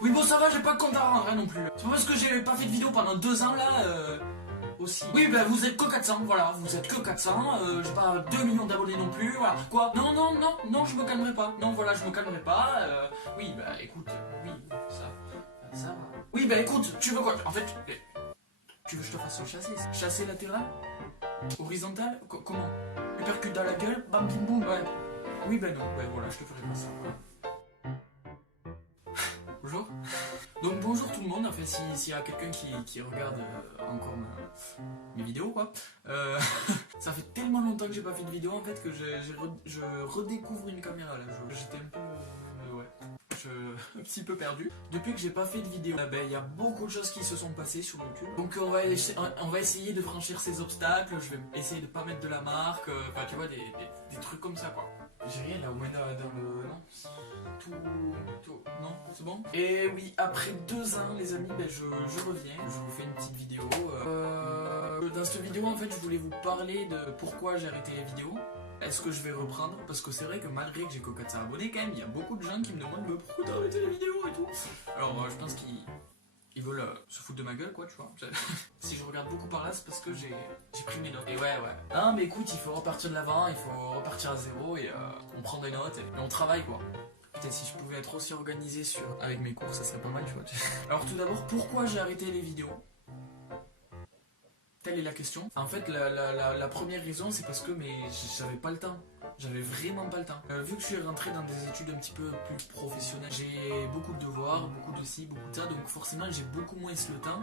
Oui bon ça va, j'ai pas de compte à rendre hein, non plus. C'est pas parce que j'ai pas fait de vidéo pendant 2 ans là aussi. Oui bah vous êtes que 400, voilà, vous êtes que 400, j'ai pas 2 millions d'abonnés non plus, voilà. Quoi? Non non non, non je me calmerai pas. Non voilà je me calmerai pas. Oui bah écoute, oui ça va. Oui bah écoute, tu veux quoi? En fait, tu veux que je te fasse chasser? Chasser latéral? Horizontal? Comment? Uppercut dans la gueule? Bam bim boum? Ouais. Oui bah non, bah voilà je te ferai pas ça. Bonjour. Donc bonjour tout le monde, en fait s'il y a quelqu'un qui regarde encore mes vidéos quoi. Ça fait tellement longtemps que j'ai pas fait de vidéo en fait que je redécouvre une caméra là. J'étais un peu... ouais. Un petit peu perdu. Depuis que j'ai pas fait de vidéo, il y a beaucoup de choses qui se sont passées sur YouTube. Donc on va essayer de franchir ces obstacles, je vais essayer de pas mettre de la marque, enfin tu vois des trucs comme ça quoi. J'ai rien là au moins dans le... non tout... non c'est bon. Et oui après 2 ans les amis je reviens, je vous fais une petite vidéo. Dans cette vidéo en fait je voulais vous parler de pourquoi j'ai arrêté les vidéos. Est-ce que je vais reprendre? Parce que c'est vrai que malgré que j'ai que 400 abonnés quand même, il y a beaucoup de gens qui me demandent pourquoi t'as arrêté les vidéos et tout. Alors je pense qu'ils veulent se foutre de ma gueule quoi tu vois. Si je regarde beaucoup par là c'est parce que j'ai pris mes notes. Et ouais. Non mais écoute il faut repartir de l'avant, il faut repartir à zéro et on prend des notes et on travaille quoi. Peut-être si je pouvais être aussi organisé avec mes cours ça serait pas mal tu vois. Alors tout d'abord pourquoi j'ai arrêté les vidéos? Telle est la question. En fait, la première raison, c'est parce que j'avais pas le temps. J'avais vraiment pas le temps. Vu que je suis rentré dans des études un petit peu plus professionnelles, j'ai beaucoup de devoirs, beaucoup de ci, beaucoup de ça, donc forcément j'ai beaucoup moins le temps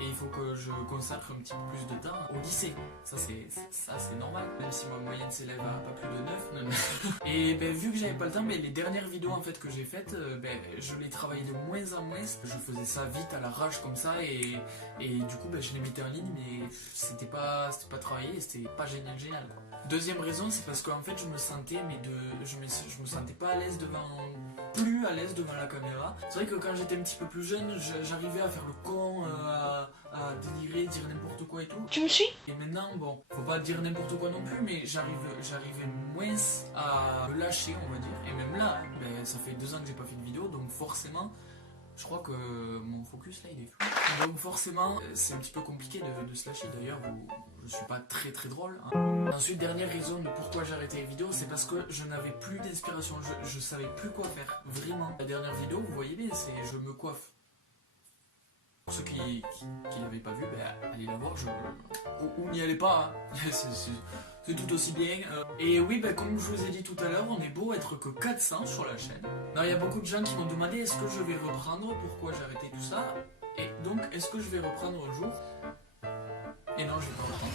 et il faut que je consacre un petit peu plus de temps au lycée. Ça c'est normal, même si ma moyenne s'élève à pas plus de 9. Et vu que j'avais pas le temps, les dernières vidéos en fait que j'ai faites, je les travaillais de moins en moins. Je faisais ça vite à l'arrache comme ça et du coup je les mettais en ligne mais c'était pas travaillé, c'était pas génial quoi. Deuxième raison c'est parce qu'en fait je me sentais je me sentais pas à l'aise plus à l'aise devant la caméra. C'est vrai que quand j'étais un petit peu plus jeune j'arrivais à faire le con, à délirer, dire n'importe quoi et tout. Tu me suis? Et maintenant bon, faut pas dire n'importe quoi non plus mais j'arrivais moins à me lâcher on va dire. Et même là, ça fait 2 ans que j'ai pas fait de vidéo donc forcément je crois que mon focus là il est flou. Donc forcément c'est un petit peu compliqué de se lâcher. D'ailleurs je suis pas très drôle hein. Ensuite dernière raison de pourquoi j'ai arrêté les vidéos c'est parce que je n'avais plus d'inspiration. Je savais plus quoi faire. Vraiment. La dernière vidéo vous voyez bien c'est je me coiffe. Pour ceux qui l'avaient pas vu, allez la voir, ou n'y allez pas, hein. C'est tout aussi bien. Et oui, comme je vous ai dit tout à l'heure, on est beau être que 400 sur la chaîne. Il y a beaucoup de gens qui m'ont demandé est-ce que je vais reprendre, pourquoi j'ai arrêté tout ça. Et donc, est-ce que je vais reprendre un jour? Et non, je vais pas reprendre.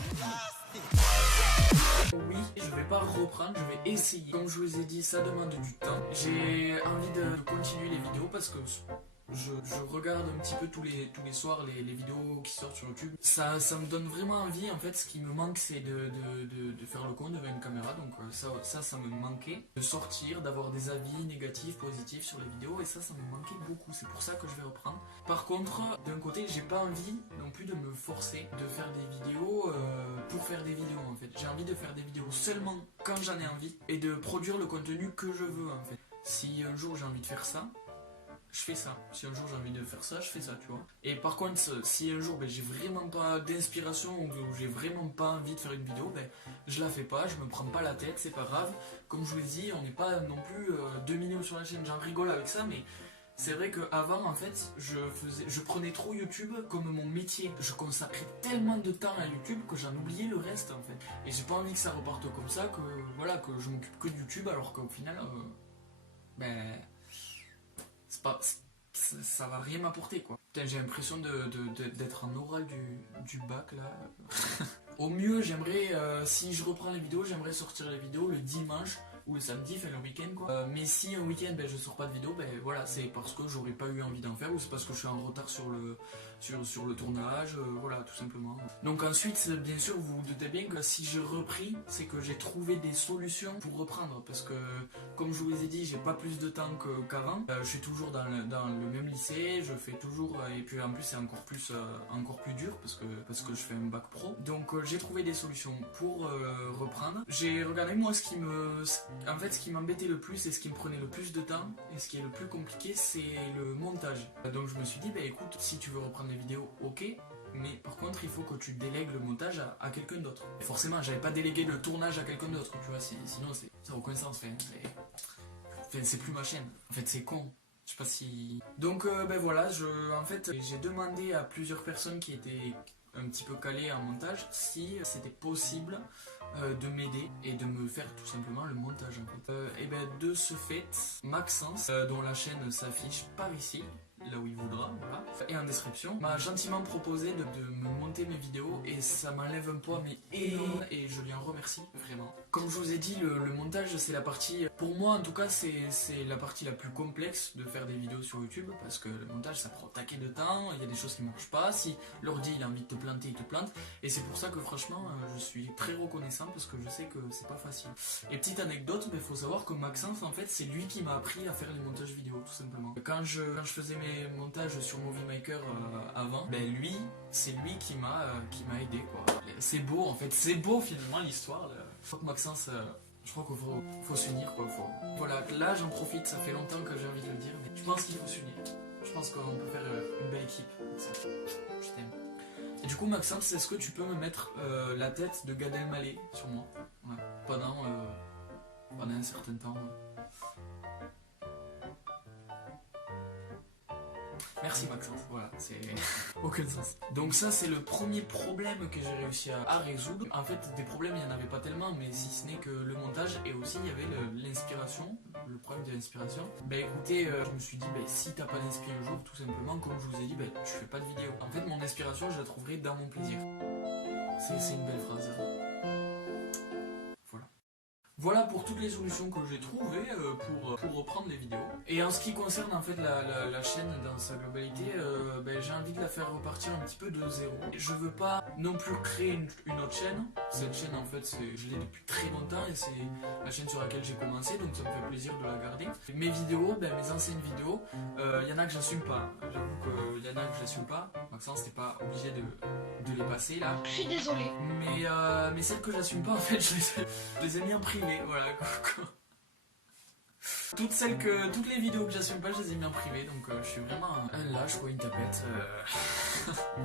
Oui, je vais pas reprendre, je vais essayer. Comme je vous ai dit, ça demande du temps. J'ai envie de continuer les vidéos parce que... Je regarde un petit peu tous les soirs les vidéos qui sortent sur YouTube. Ça me donne vraiment envie en fait. Ce qui me manque c'est de faire le con devant une caméra. Donc ça me manquait. De sortir, d'avoir des avis négatifs, positifs sur les vidéos. Et ça me manquait beaucoup. C'est pour ça que je vais reprendre. Par contre, d'un côté j'ai pas envie non plus de me forcer de faire des vidéos pour faire des vidéos en fait. J'ai envie de faire des vidéos seulement quand j'en ai envie. Et de produire le contenu que je veux en fait. Si un jour j'ai envie de faire ça, je fais ça. Si un jour j'ai envie de faire ça, je fais ça, tu vois. Et par contre, si un jour j'ai vraiment pas d'inspiration ou j'ai vraiment pas envie de faire une vidéo, je la fais pas, je me prends pas la tête, c'est pas grave. Comme je vous l'ai dit, on n'est pas non plus 2 millions sur la chaîne, j'en rigole avec ça, mais c'est vrai qu'avant, en fait, je prenais trop YouTube comme mon métier. Je consacrais tellement de temps à YouTube que j'en oubliais le reste, en fait. Et j'ai pas envie que ça reparte comme ça, que voilà, que je m'occupe que de YouTube, alors qu'au final, ça va rien m'apporter quoi. Putain, j'ai l'impression d'être en oral du bac là. Au mieux j'aimerais, si je reprends les vidéos, j'aimerais sortir les vidéos le dimanche ou le samedi, enfin le week-end quoi. Mais si un week-end je sors pas de vidéo, voilà, c'est parce que j'aurais pas eu envie d'en faire ou c'est parce que je suis en retard sur le tournage, voilà tout simplement. Donc ensuite bien sûr vous vous doutez bien que si je repris c'est que j'ai trouvé des solutions pour reprendre parce que comme je vous ai dit j'ai pas plus de temps qu'avant. Je suis toujours dans le même lycée, je fais toujours et puis en plus c'est encore plus dur parce que je fais un bac pro. Donc j'ai trouvé des solutions pour reprendre. J'ai regardé moi ce En fait, ce qui m'embêtait le plus et ce qui me prenait le plus de temps et ce qui est le plus compliqué, c'est le montage. Donc je me suis dit, bah écoute, si tu veux reprendre les vidéos, ok, mais par contre, il faut que tu délègues le montage à quelqu'un d'autre. Et forcément, j'avais pas délégué le tournage à quelqu'un d'autre, tu vois, sinon ça n'a aucun sens. C'est plus ma chaîne. En fait, c'est con. Je sais pas si... Donc, ben voilà, en fait, j'ai demandé à plusieurs personnes qui étaient un petit peu calées en montage si c'était possible de m'aider et de me faire tout simplement le montage en fait. Et ben de ce fait, Maxence, dont la chaîne s'affiche par ici, là où il voudra, voilà, et en description, m'a gentiment proposé de me monter mes vidéos et ça m'enlève un poids mais énorme et je lui en remercie vraiment. Comme je vous ai dit, le montage c'est la partie, pour moi en tout cas c'est la partie la plus complexe de faire des vidéos sur YouTube parce que le montage ça prend un taquet de temps, il y a des choses qui marchent pas, si l'ordi il a envie de te planter, il te plante et c'est pour ça que franchement je suis très reconnaissant parce que je sais que c'est pas facile. Et petite anecdote, il faut savoir que Maxence en fait c'est lui qui m'a appris à faire les montages vidéo tout simplement. Quand je faisais mes montages sur Movie Maker avant, ben c'est lui qui m'a aidé quoi. C'est beau en fait, c'est beau finalement l'histoire. Je crois que Maxence, je crois qu'il faut s'unir quoi. Voilà, là j'en profite, ça fait longtemps que j'ai envie de le dire, mais je pense qu'il faut s'unir. Je pense qu'on peut faire une belle équipe. Je t'aime. Et du coup Maxence, est-ce que tu peux me mettre la tête de Gad Elmaleh sur moi, ouais, pendant un certain temps, ouais. Merci Maxence, voilà, c'est aucun sens. Donc ça c'est le premier problème que j'ai réussi à résoudre. En fait des problèmes il n'y en avait pas tellement, mais si ce n'est que le montage et aussi il y avait l'inspiration, le problème de l'inspiration. Ben écoutez, je me suis dit si t'as pas d'inspi un jour, tout simplement comme je vous ai dit, tu fais pas de vidéo. En fait mon inspiration je la trouverai dans mon plaisir. C'est une belle phrase. Voilà pour toutes les solutions que j'ai trouvées pour reprendre les vidéos. Et en ce qui concerne en fait la chaîne dans sa globalité, j'ai envie de la faire repartir un petit peu de zéro. Je veux pas non plus créer une autre chaîne. Cette chaîne en fait je l'ai depuis très longtemps et c'est la chaîne sur laquelle j'ai commencé, donc ça me fait plaisir de la garder. Mes vidéos, mes anciennes vidéos, y en a que j'assume pas. J'avoue qu'il y en a que j'assume pas. Maxence t'es pas obligé de les passer là. Je suis désolée. Mais celles que j'assume pas en fait je les ai mis en privé. Voilà. Toutes les vidéos que j'assume pas, je les ai mis en privé, donc je suis vraiment un lâche quoi, une tapette.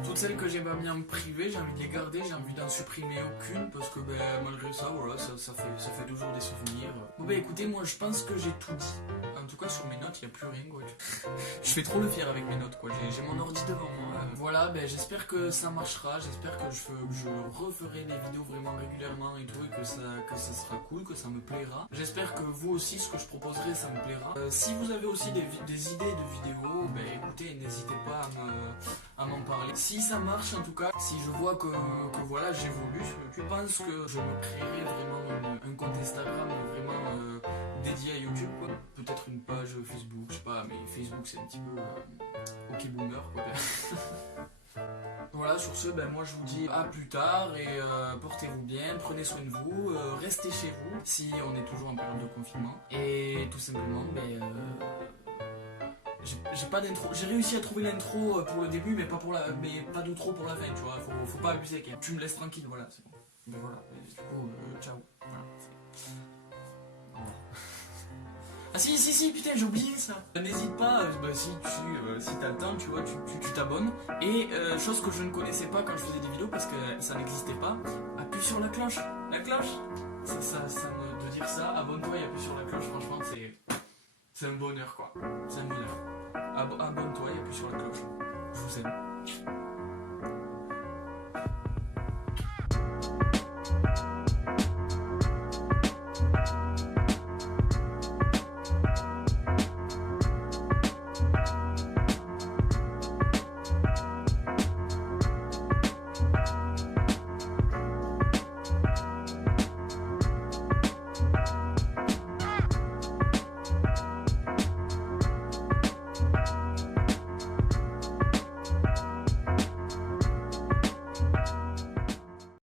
Toutes celles que j'ai pas mis en privé, j'ai envie de les garder, j'ai envie d'en supprimer aucune parce que malgré ça, voilà, ça fait toujours des souvenirs. Bon écoutez, moi je pense que j'ai tout dit. En tout cas sur mes notes, il n'y a plus rien quoi. Je fais trop le fier avec mes notes quoi, j'ai mon ordi devant moi. Voilà, j'espère que ça marchera, j'espère que je referai des vidéos vraiment régulièrement et tout, et que ça sera cool, que ça me plaira. J'espère que vous aussi, ce que je proposerai, ça me plaira. Si vous avez aussi des idées de vidéos, écoutez, n'hésitez pas à m'en parler. Si ça marche en tout cas, si je vois que voilà, j'évolue, je pense que je me créerai vraiment un compte Instagram vraiment dédié à YouTube, quoi. Peut-être une page Facebook, je sais pas, mais Facebook c'est un petit peu ok boomer quoi. Voilà, sur ce, moi je vous dis à plus tard et portez-vous bien, prenez soin de vous, restez chez vous si on est toujours en période de confinement. Et tout simplement, j'ai pas d'intro. J'ai réussi à trouver l'intro pour le début, mais pas d'outro pour la fin, tu vois. Faut pas abuser, quoi. Tu me laisses tranquille, voilà, c'est bon. Mais voilà, du coup, ciao. Voilà, ah si, putain, j'ai oublié ça. N'hésite pas, si t'as le temps, tu vois, tu t'abonnes. Et chose que je ne connaissais pas quand je faisais des vidéos parce que ça n'existait pas, appuie sur la cloche. La cloche, de dire ça, abonne-toi et appuie sur la cloche, franchement, c'est un bonheur quoi.